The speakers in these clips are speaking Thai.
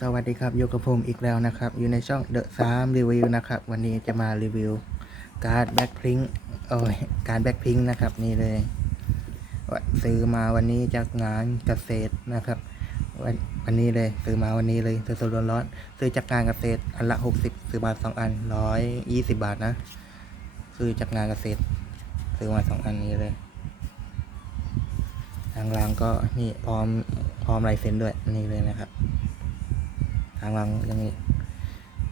สวัสดีครับอยู่กับผมอีกแล้วนะครับ อยู่ในช่อง The 3 Review นะครับ วันนี้จะมารีวิว การ์ดแบ็คพิงโอ้ยการแบ็คพิงนะครับนี่เลยซื้อมาวันนี้จากงานเกษตรนะครับ วันวันนี้เลยซื้อมาวันนี้เลยซื้อสดร้อนๆซื้อจากงานเกษตรอันละหกสิบซื้อมาสองอันร้อยยี่สิบบาทนะ ซื้อจากงานเกษตร ซื้อมาสองอันนี้เลยทางล่างก็นี่พร้อมพร้อมลายเซ็นด้วยนี่เลยนะครับางล่างยังมี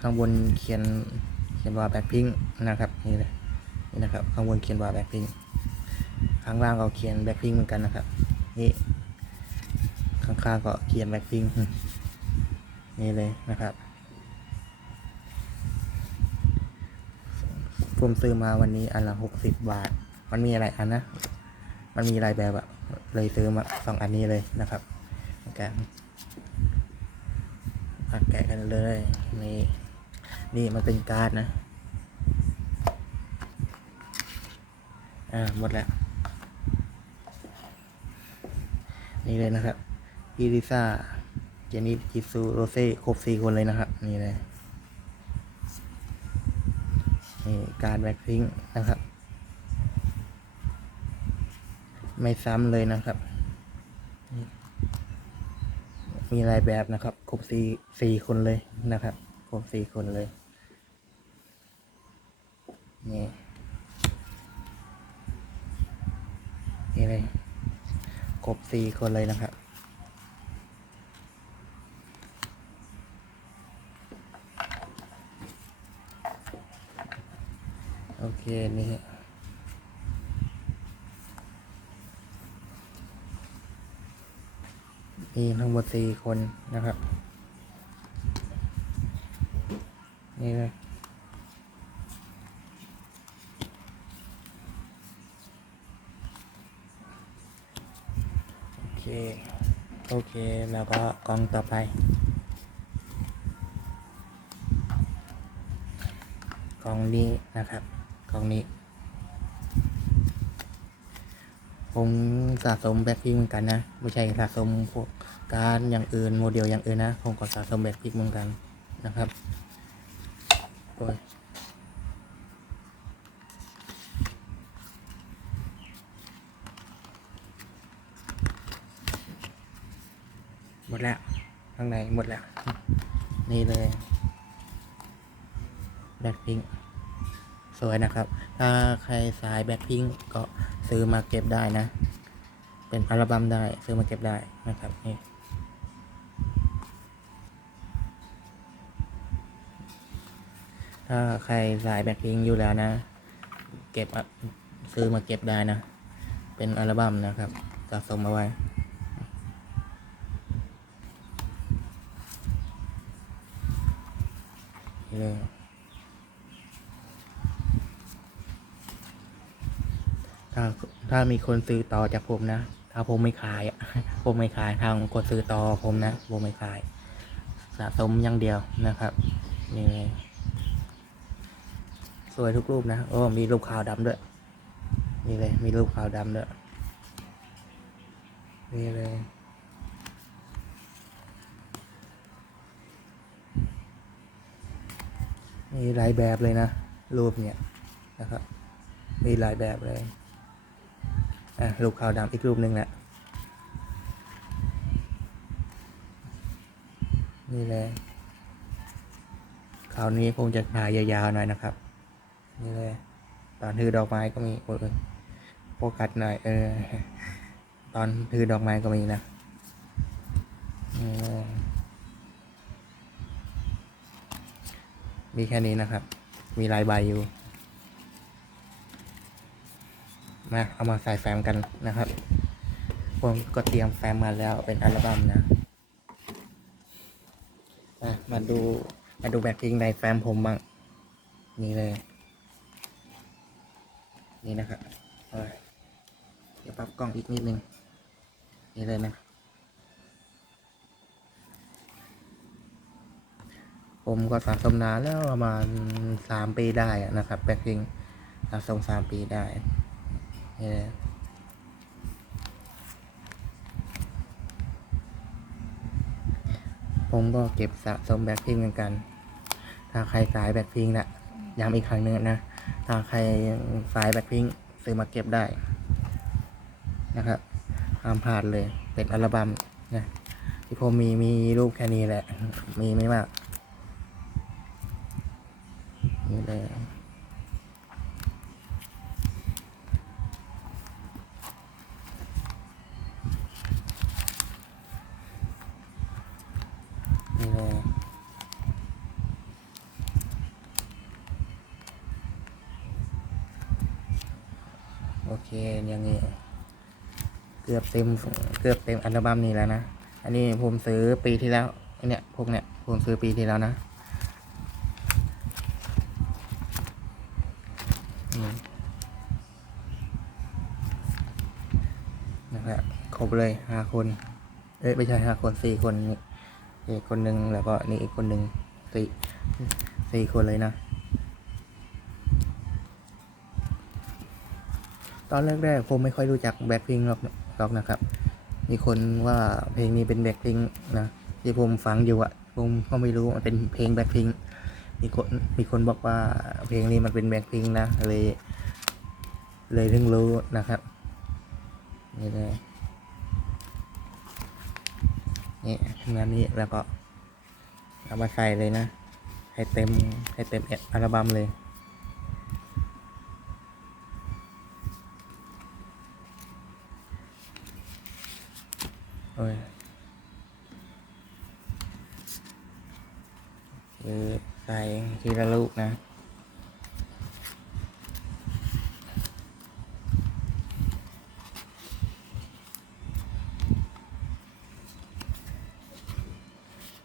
ข้างบนเขียนเขียนว่าแบ็คพิงนะครับนี่เลยนี่นะครับ ข้างบนเขียนว่าแบ็คพิงข้างล่างก็เขียนแบ็คพิงเหมือนกันนะครับ นี่ข้างๆก็เขียนแบ็คพิงนี่เลยนะครับผมซื้อมาวันนี้อันละหกสิบบาท มันมีอะไรอันนะ มันมีลายแบบอะเลยซื้อมาสองอันนี้เลยนะครับแกะ มาแกะกันเลยนี่นี่มันเป็นการ์ดนะอ่าหมดแล้ว นี่เลยนะครับพี่ลิซาเจนิฟจิซูโรเซ่ครบสี่คนเลยนะครับ นี่เลยนี่การแบ็คพิงนะครับ ไม่ซ้ำเลยนะครับ มีหลายแบบนะครับ ครบสี่สี่คนเลยนะครับ ครบสี่คนเลย นี่นี่เลย ครบสี่คนเลยนะครับโอเค นี่ มีทั้งหมดสี่คนนะครับ นี่เลยโอเค โอเค แล้วก็กองต่อไปกองนี้นะครับกองนี้ ผมสะสมแบ็คพิกเหมือนกันนะ ไม่ใช่สะสมพวกการอย่างอื่นโมเดลอย่างอื่นนะ ผมก็สะสมแบ็คพิกเหมือนกันนะครับโอ้ยหมดแล้วข้างในหมดแล้ว นี่เลยแบ็คพิงสวยนะครับ ถ้าใครสายแบ็คพิงก็ ซื้อมาเก็บได้นะ เป็นอัลบั้มได้ซื้อมาเก็บได้นะครับนี่ถ้าใครสายแบ็คพิงอยู่แล้วนะ เก็บอะซื้อมาเก็บได้นะ เป็นอัลบั้มนะครับสะสมเอาไว้เลยถ้า ถ้ามีคนซื้อต่อจากผมนะ ถ้าผมไม่ขาย ผมไม่ขายทางคนซื้อต่อผมนะ ผมไม่ขาย สะสมอย่างเดียวนะครับ นี่เลยสวยทุกรูปนะ โอ้ มีรูปขาวดำด้วย นี่เลย มีรูปขาวดำด้วย นี่เลย มีหลายแบบเลยนะ รูปเนี่ยนะครับ มีหลายแบบเลย อะรูปขาวดำอีกรูปหนึ่งแหละนี่เลยคราวนี้คงจะถ่ายยาวๆหน่อยนะครับ นี่เลยตอนถือดอกไม้ก็มีโอ้ยโฟกัสหน่อยเออ ตอนถือดอกไม้ก็มีนะมีแค่นี้นะครับ มีลายใบอยู่ มาเอามาใส่แฟ้มกันนะครับ ผมก็เตรียมแฟ้มมาแล้วเป็นอัลบั้มนะมาดูมาดูแบ็คพิงในแฟ้มผมบ้างนี่เลย นี่นะครับเดี๋ยวปรับกล้องอีกนิดนึงนี่เลยนะผมก็สะสมนานแล้วประมาณสามปีได้นะครับแบ็คพิงสะสมสามปีได้ ผมก็เก็บสะสมแบ็คพิงเหมือนกัน ถ้าใครสายแบ็คพิงนะย้ำอีกครั้งหนึ่งนะ ถ้าใครสายแบ็คพิงซื้อมาเก็บได้ นะครับห้ามพลาดเลย เป็นอัลบั้มนะ ที่ผมมีมีรูปแค่นี้แหละ มีไม่มากนี่เลยนี่เลย โอเคอย่างนี้ เกือบเต็มเกือบเต็มอัลบั้มนี้แล้วนะ อันนี้ผมซื้อปีที่แล้วเนี่ยพวกเนี่ยผมซื้อปีที่แล้วนะนะครับครบเลยห้าคน เอ้ยไม่ใช่ห้าคนสี่คนนี่อีกคนหนึ่งแล้วก็นี่อีกคนหนึ่งสี่สี่คนเลยนะ อนแรกๆผมไม่ค่อยรู้จักแบ็คพิงหรอกหรอกนะครับ มีคนว่าเพลงนี้เป็นแบ็คพิงนะที่ผมฟังอยู่อะผมก็ไม่รู้มันเป็นเพลงแบ็คพิงมีคนมีคนบอกว่าเพลงนี้มันเป็นแบ็คพิงนะเลย เลยถึงรู้นะครับนี่เลยนี่งานนี้แล้วก็เอามาใส่เลยนะ ให้เต็มให้เต็มอัลบั้มเลย โอ้ยคือใส่ทีละลูกนะ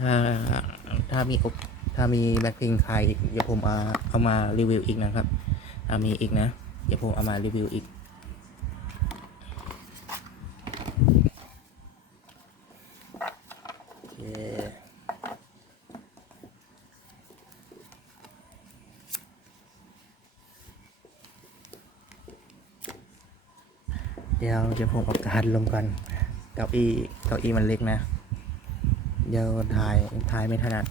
ถ้าถ้ามีถ้ามีแบ็คพิงใครอีกเดี๋ยวผมเอาเอามารีวิวอีกนะครับถ้ามีอีกนะ เดี๋ยวผมเอามารีวิวอีก โอเค เดี๋ยวเดี๋ยวผมเอาการดลงกันเก้าอี้เก้าอี้มันเล็กนะ เดี๋ยวถ่ายถ่ายไม่ถนัด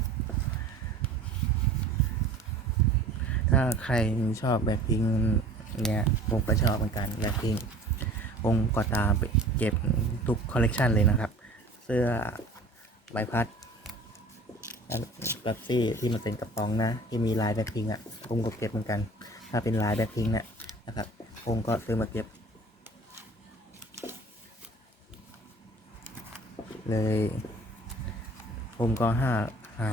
ถ้าใครชอบแบบพิงเนี่ยผมก็ชอบเหมือนกันแบบพิงผมก็ตามไปเก็บทุกคอลเลกชันเลยนะครับ เสื้อใบพัดแบบซี่ที่มันเป็นกระป๋องนะ ที่มีลายแบ็คพิงอะผมก็เก็บเหมือนกัน ถ้าเป็นลายแบ็คพิงเนี่ยนะครับผมก็ซื้อมาเก็บ เลย ผมก็หาหา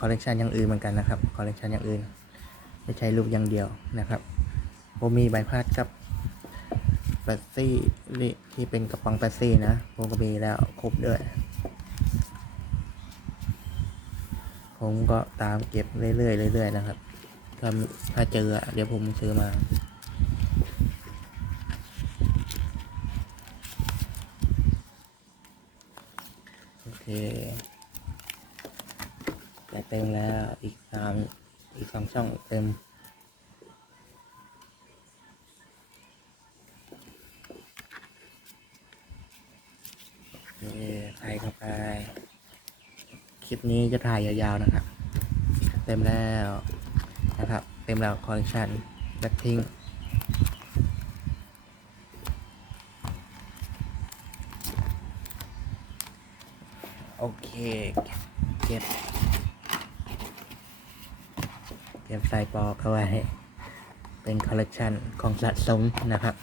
คอลเลกชันอย่างอื่นเหมือนกันนะครับคอลเลกชันอย่างอื่นไม่ใช่รูปอย่างเดียวนะครับ ผมมีใบพัดกับแปซซี่นี่ที่เป็นกระป๋องแปซซี่นะผมก็มีแล้วครบด้วย ผมก็ตามเก็บเรื่อยๆเรื่อยๆนะครับถ้าถ้าเจอเดี๋ยวผมซื้อมา โอเค แต่เต็มแล้วอีกสามอีกสองช่องเต็มโอเคใส่เข้าไป คลิปนี้จะถ่ายยาวๆนะครับ เต็มแล้วนะครับ เต็มแล้วคอลเลคชันแบ็คพิง เก็บ เก็บใส่ปอกเข้าไว้ เป็นคอลเลกชันของสะสมนะครับ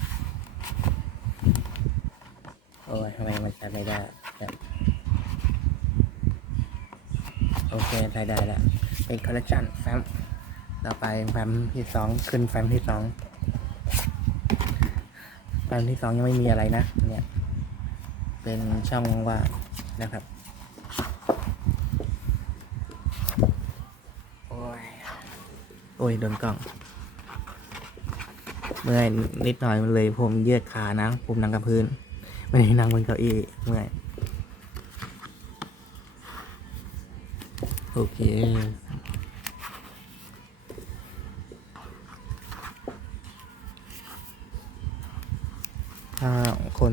โอ้ยทำไมมันใส่ไม่ได้เนี่ยโอเคใส่ได้แล้ว เป็นคอลเลกชันแฟ้มต่อไปแฟ้มที่สองขึ้นแฟ้มที่สองแฟ้มที่สองยังไม่มีอะไรนะ เนี่ย เป็นช่องว่างนะครับ โอ้ย โอ้ยโดนกล้อง เมื่อยนิดหน่อยมันเลยผมเยืดขานะผมนั่งกับพื้นไม่ได้นั่งบนเก้าอี้เมื่อยโอเคถ้าคน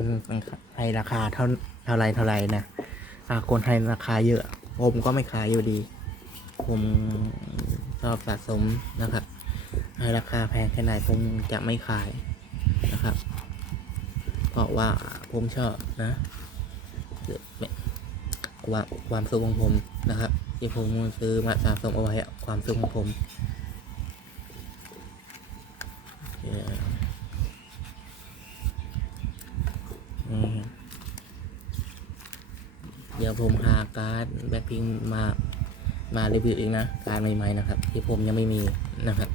ให้ราคาเท่าเท่าไรเท่าไรนะถ้าคนให้ราคาเยอะ ผมก็ไม่ขายอยู่ดี ผมชอบสะสมนะครับให้ราคาแพงแค่ไหนผมจะไม่ขายนะครับ เพราะว่าผมชอบนะความความสุขของผมนะครับ ที่ผมซื้อมาสะสมเอาไว้ความสุขของผมเคอืมเดี๋ยวผมหาการ์ดแบ็คพิงมา มารีวิวอีกนะการใหม่ๆนะครับ ที่ผมยังไม่มีนะครับ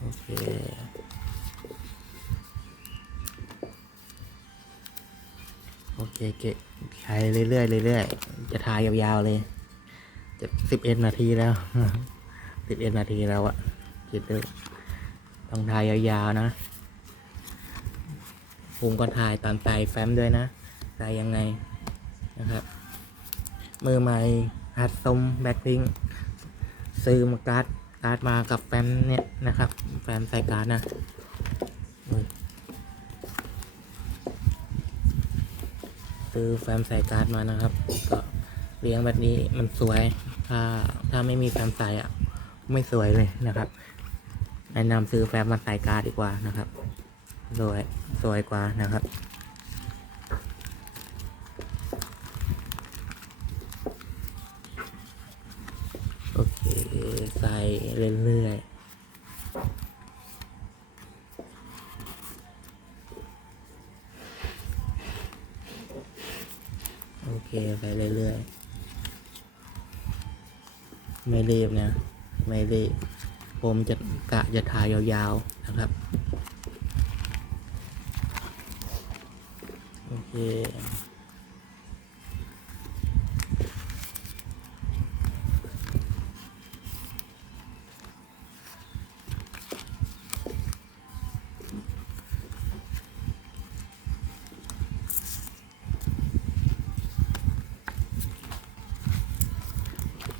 โอเคโอเคเกะใช้เรื่อยๆเรื่อยๆจะทายยาวๆเลยจะสิบเอ็ดนาทีแล้วสิบเอ็ดนาทีแล้วอะคิดดูต้องทายยาวๆนะ ผมก็ถ่ายตอนใสแฟ้มด้วยนะใส่ยังไงนะครับ มือใหม่หัดสมแบ็คพิงซื้อมาการ์ดการ์ดมากับแฟ้มเนี่ยนะครับ แฟ้มใส่การ์ดนะซื้อแฟ้มใส่การ์ดมานะครับ ก็เลี้ยงแบบนี้มันสวย ถ้าถ้าไม่มีแฟ้มใส่อะ ไม่สวยเลยนะครับแนะนำซื้อแฟ้มมาใส่การ์ดดีกว่านะครับ สวยสวยกว่านะครับ โอเค ใส่เรื่อยๆ โอเคใส่เรื่อยๆ ไม่รีบนะ ไม่รีบ ผมจะกะจะถ่ายยาวๆ นะครับ โอเค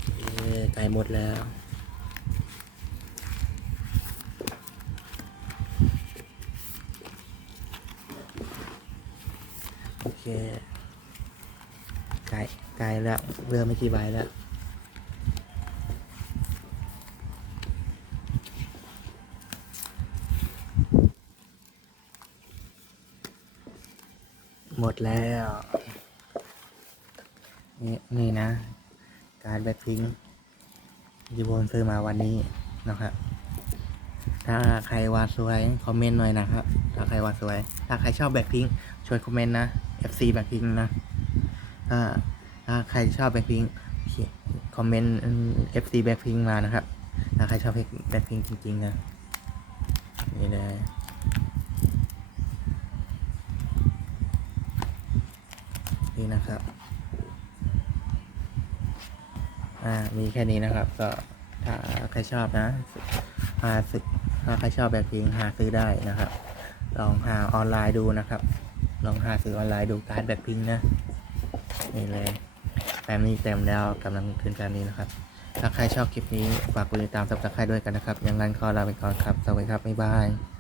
โอเคใกล้หมดแล้ว โอ เคไกลไกลแล้วเรือไม่กี่ใบแล้วหมดแล้ว นี่นี่นะ การแบ็คพิงที่ผมซื้อมาวันนี้นะครับ ถ้าใครวาดสวยคอมเมนต์หน่อยนะครับ ถ้าใครวาดสวย ถ้าใครชอบแบ็คพิงช่วยคอมเมนต์นะ FC แบ็คพิงนะถ้าถ้าใครชอบแบ็คพิงคอมเมนต์ FC แบ็คพิงมานะครับถ้าใครชอบแบ็คพิงจริงๆนะนี่เลยนี่นะครับ อ่า มีแค่นี้นะครับ ก็ถ้าใครชอบนะหาซื้อ ถ้าใครชอบแบบพิงหาซื้อได้นะครับ ลองหาออนไลน์ดูนะครับ ลองหาซื้อออนไลน์ดูการ์ดแบบพิงนะนี่เลยแฟมนี้เต็มแล้วกำลังขึ้นแฟมนี้นะครับ ถ้าใครชอบคลิปนี้ฝากกดติดตามสับสไครด้วยกันนะครับ ยังงั้นขอลาไปก่อนครับ สวัสดีครับบ๊ายบาย